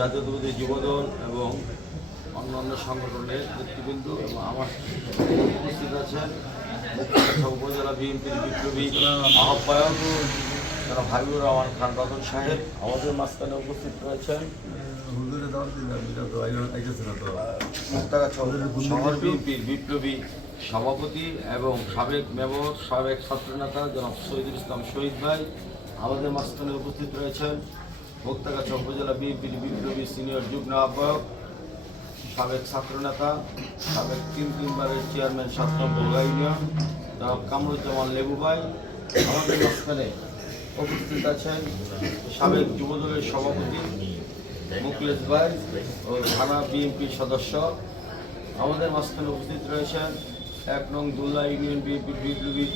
জাতীয়তাবাদী যুবদল এবং অন্যান্য সংগঠনের নেতৃবৃন্দ এবং আমার উপস্থিত আছেন উপজেলা বিএনপির বিপ্লবী আহ্বায়ক যারা হাবিবুর রহমান খান রতন সাহেব আমাদের মাঝখানে উপস্থিত রয়েছেন। শহর বিএনপির বিপ্লবী সভাপতি এবং সাবেক মেয়র সাবেক ছাত্রনেতা জনাব শহীদুল ইসলাম শহীদ ভাই আমাদের মাঝখানে উপস্থিত রয়েছেন। মুক্তাগাছা উপজেলা বিএনপির বিপ্লবী সিনিয়র যুগ্ম আহ্বায়ক সাবেক ছাত্রনেতা সাবেক তিনবারের চেয়ারম্যান ৭ নম্বর ইউনিয়ন জনাব কামরুজ্জামান লেবু ভাই আমাদের মাঝখানে উপস্থিত আছেন। সাবেক যুবদলের সভাপতি মুকলেশ ভাই ও থানা বিএনপির সদস্য আমাদের মাঝখানে উপস্থিত রয়েছেন। ১ নং দুল্লা ইউনিয়ন বিএনপির বিপ্লবী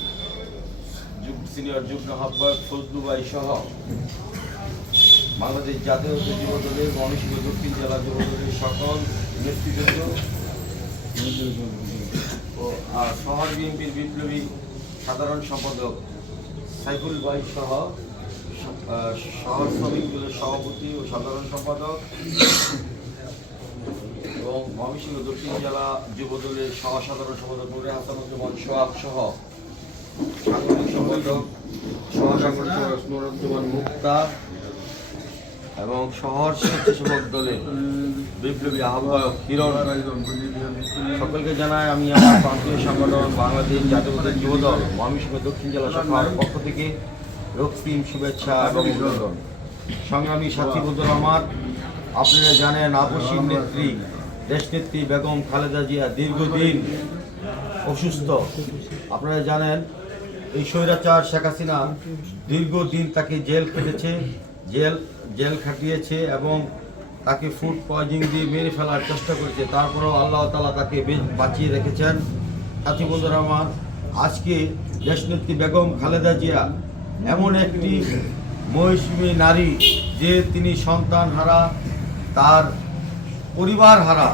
সিনিয়র যুগ্ম আহ্বায়ক ফজলু ভাই সহ বাংলাদেশ জাতীয় যুবদলের ময়মনসিংহ দক্ষিণ জেলা যুবদলের সকল নেতৃবৃন্দ ও শহর বিএনপির বিপ্লবী সাধারণ সম্পাদক সাইফুল ভাই সহ শহর শ্রমিক দলের সভাপতি ও সাধারণ সম্পাদক এবং ময়মনসিংহ দক্ষিণ জেলা যুবদলের সাধারণ সম্পাদক নুরে হাসানুজ্জামান সোহাগ সহ সাংগঠনিক সম্পাদক নুরুজ্জামান মুক্তা এবং শহর স্বেচ্ছাসেবক দলের বিপ্লবী আহ্বায়ক হিরণ সকলকে জানাই আমি আমার প্রান্তীয় সংগঠন বাংলাদেশ জাতীয়তাবাদী যুবদল ময়মনসিংহ দক্ষিণ জেলা শাখার পক্ষ থেকে রক্তিম শুভেচ্ছা এবং অভিনন্দন। সংগ্রামী সাথী বন্ধুরা আমার, আপনারা জানেন আপসীর নেত্রী দেশনেত্রী বেগম খালেদা জিয়া দীর্ঘদিন অসুস্থ। আপনারা জানেন এই স্বৈরাচার শেখ হাসিনা দীর্ঘদিন তাকে জেল খেটেছে, জেল খাটিয়েছে এবং তাকে ফুড পয়জনিং দিয়ে মেরে ফেলার চেষ্টা করেছে। তারপরেও আল্লাহ তাআলা তাকে বাঁচিয়ে রেখেছেন। সাথী বন্ধুরা আমার, আজকে দেশনেত্রী বেগম খালেদা জিয়া এমন একটি মহিষী নারী যে তিনি সন্তান হারা, তার পরিবার হারা,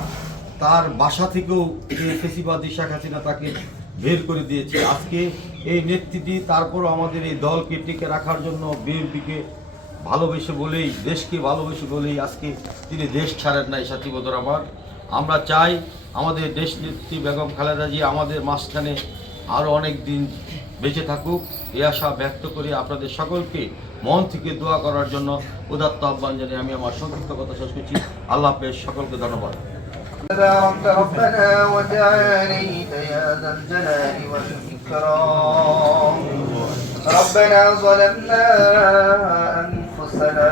তার বাসা থেকেও ফেসিবাদী শেখ হাসিনা তাকে বের করে দিয়েছে। আজকে এই নেতৃত্বে তারপরও আমাদের এই দলকে টিকে রাখার জন্য বিএনপিকে ভালোবেসে বলেই, দেশকে ভালোবেসে বলেই আজকে তিনি দেশ ছাড়েন নাই। সাথী বন্ধুরা আমার, আমরা চাই আমাদের দেশ নেত্রী বেগম খালেদা জিয়া আমাদের মাঝখানে আরও অনেক দিন বেঁচে থাকুক এই আশা ব্যক্ত করে আপনাদের সকলকে মন থেকে দোয়া করার জন্য উদাত্ত আহ্বান জানিয়ে আমি আমার সংক্ষিপ্ত কথা শেষ করছি। আল্লাহ হাফেজ, সকলকে ধন্যবাদ। ربنا وتعاليت يا ذا الجلال والإكرام ربنا ظلمنا أنفسنا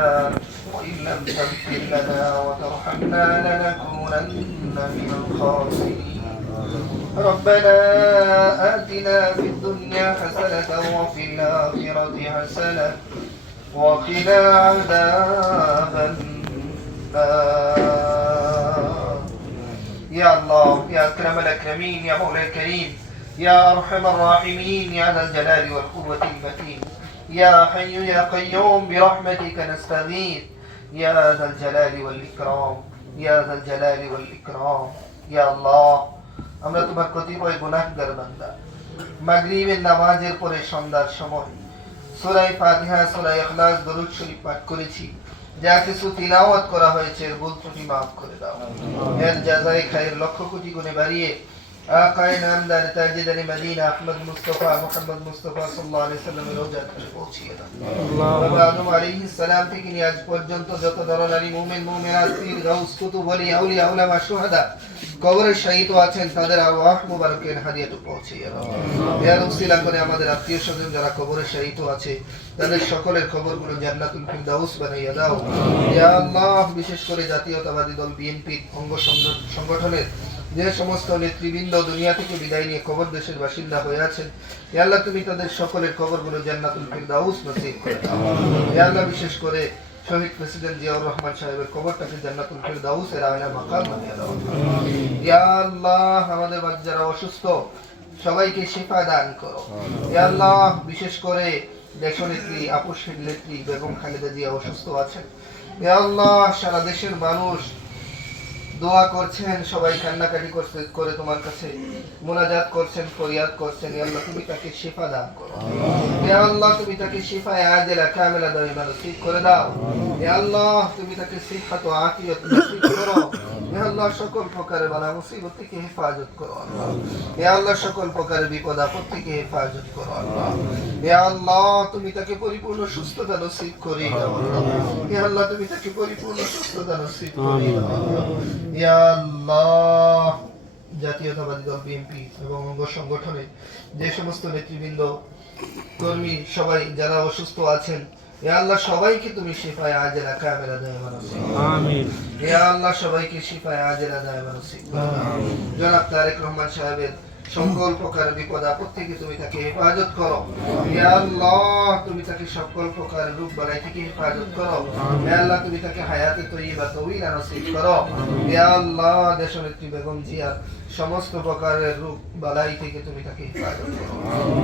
وإن لم تغفر لنا وترحمنا لنكونن من الخاسرين ربنا آتنا في الدنيا حسنة وفي الآخرة حسنة وقنا عذاب النار يا الله يا أكرم الأكرمين يا مولى الكريم يا أرحم الراحمين يا ذا الجلال والقوة المتين يا حي يا قيوم برحمتك نستغيث يا ذا الجلال والإكرام يا ذا الجلال والإكرام يا الله আমরা তোমার কতিপয় গুনাহগার বান্দা মাগরিবের নামাজের পরে সন্ধ্যার সময় সূরা ফাতিহা সূরা ইখলাস দরুদ শরীফ পাঠ করেছি। যা কিছু তিলাওয়াত করা হয়েছে ভুল ত্রুটি মাফ করে দাও। এর জাযায়ে খায়ের লক্ষ কোটি গুণে বাড়িয়ে আকায়ে নামদার তাজদারে মদিনা আহমদ মুস্তাফা মুহাম্মদ মুস্তাফা সাল্লাল্লাহু আলাইহি সাল্লামের রওজাতে পৌঁছিয়ে দাও। বাবা আদম আলাইহিস সালাম থেকে নিয়ে আজ পর্যন্ত যত নরনারী মুমিন মুমিনাত পীর গাউস কুতুব ওলি আউলিয়া উলামা শুহাদা কবরে শহীদ আছেন তাদের আরওয়াহ মুবারকের হাদিয়াত পৌঁছিয়ে দাও। এর উসিলা করে আমাদের আত্মীয় স্বজন যারা কবরে শহীদ আছে তাদের সকলের খবরগুলো জান্নাতুল ফিরদাউস বানাইয়া দাও। ইয়া আল্লাহ, বিশেষ করে জাতীয়তাবাদী দল বিএনপি অঙ্গ সংগঠনের যে সমস্ত নেতৃবৃন্দ দুনিয়া থেকে বিদায় নিয়ে কবর দেশের বাসিন্দা হয়ে আছেন, ইয়া আল্লাহ তুমি তাদের সকলের কবরগুলো জান্নাতুল ফিরদাউস নসিব করে দাও। ইয়া আল্লাহ, বিশেষ করে শহীদ প্রেসিডেন্ট জিয়াউর রহমান সাহেবের কবরটাকে জান্নাতুল ফিরদাউসের আয়না মাকাম বানিয়ে দাও। ইয়া আল্লাহ, আমাদের যারা অসুস্থ সবাইকে শিফা দান করো। ইয়া আল্লাহ, বিশেষ করে দেশনেত্রী আপসের নেত্রী বেগম খালেদা জিয়া অসুস্থ আছেন। ইয়া আল্লাহ, সারা দেশের মানুষ দোয়া করছেন, সবাই কান্নাকাটি করে তোমার কাছে মোনাজাত করছেন, ফরিয়াদ করছেন। ইয়া আল্লাহ তুমি তাকে শিফা দান করো। ইয়া আল্লাহ তুমি তাকে শিফা আজেলা কামিলা দাইমা নসিব করে দাও। ইয়া আল্লাহ তুমি তাকে সিহহাত ও আফিয়ত নসিব করো। ইয়া আল্লাহ সকল প্রকারের বালা মুসিবত থেকে হেফাজত করো আল্লাহ। ইয়া আল্লাহ সকল প্রকারের বিপদ আপদ থেকে হেফাজত করো আল্লাহ। ইয়া আল্লাহ তুমি তাকে পরিপূর্ণ সুস্থতা নসিব করে দাও আল্লাহ। ইয়া আল্লাহ তুমি তাকে পরিপূর্ণ সুস্থতা নসিব করে দাও আল্লাহ। ইয়া আল্লাহ জাতীয়তাবাদী দল বিএনপি এবং অঙ্গ সংগঠনের যে সমস্ত নেতৃবৃন্দ কর্মী সবাই যারা অসুস্থ আছেন, ইয়া আল্লাহ সবাইকে তুমি শিফায়ে আজেলা কামিলা দাইমা নসিব করো। আমিন। ইয়া আল্লাহ সবাইকে শিফায়ে আজেলা দাইমা নসিব করো। জনাব তারেক রহমান সাহেবের সকল প্রকার বিপদ আপদ থেকে তুমি তাকে হেফাজত করো। ইয়া আল্লাহ তুমি তাকে সকল প্রকার রোগ বালাই থেকে হেফাজত করো। ইয়া আল্লাহ তুমি তাকে হায়াতে তয়্যিবা তাওয়িলা নসিব করো। ইয়া আল্লাহ দেশনেত্রী বেগম জিয়ার সমস্ত প্রকারের রোগ বালাই থেকে তুমি তাকে হেফাজত করো।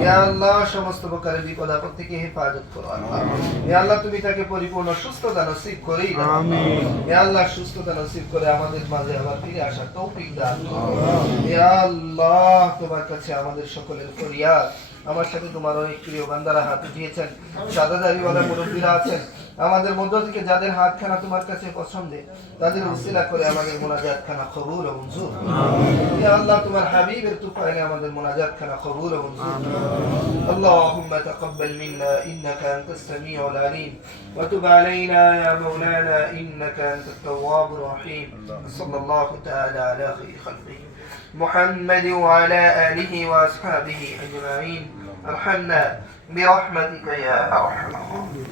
ইয়া আল্লাহ সমস্ত প্রকারের বিপদ আপদ থেকে হেফাজত করো আল্লাহ। ইয়া আল্লাহ তুমি তাকে পরিপূর্ণ সুস্থতা নসিব করেই দাও। আমিন। ইয়া আল্লাহ সুস্থতা নসিব করে আমাদের মাঝে আবার ফিরে আসার তৌফিক দান করো। ইয়া আল্লাহ তোমার কাছে আমাদের সকলের ফরিয়াদ। আমার সাথে তোমার অনেক প্রিয় বান্দারা হাত উঠিয়েছেন, সাদা দাড়িওয়ালা মুরব্বীরা আছেন, আমাদের মধ্য থেকে যাদের হাতখানা তোমার কাছে পছন্দে তাদের উসিলা করে আমাদের মোনাজাতখানা কবুল ও মঞ্জুর করো। ইয়া আল্লাহ তোমার হাবিবের তুফাইলে আমাদের মোনাজাতখানা কবুল ও মঞ্জুর করো। আল্লাহুম্মা তাকাব্বাল মিন্না ইন্নাকা আনতাস সামিউল আলিম ওয়া তুব আলাইনা ইয়া মাওলানা ইন্নাকা আনতাত তাওয়াবুর রহিম। সাল্লাল্লাহু তাআলা আলা খায়রি খালকিহি محمد وعلى آله وأصحابه أجمعين. ارحمنا برحمتك يا أرحم الراحمين.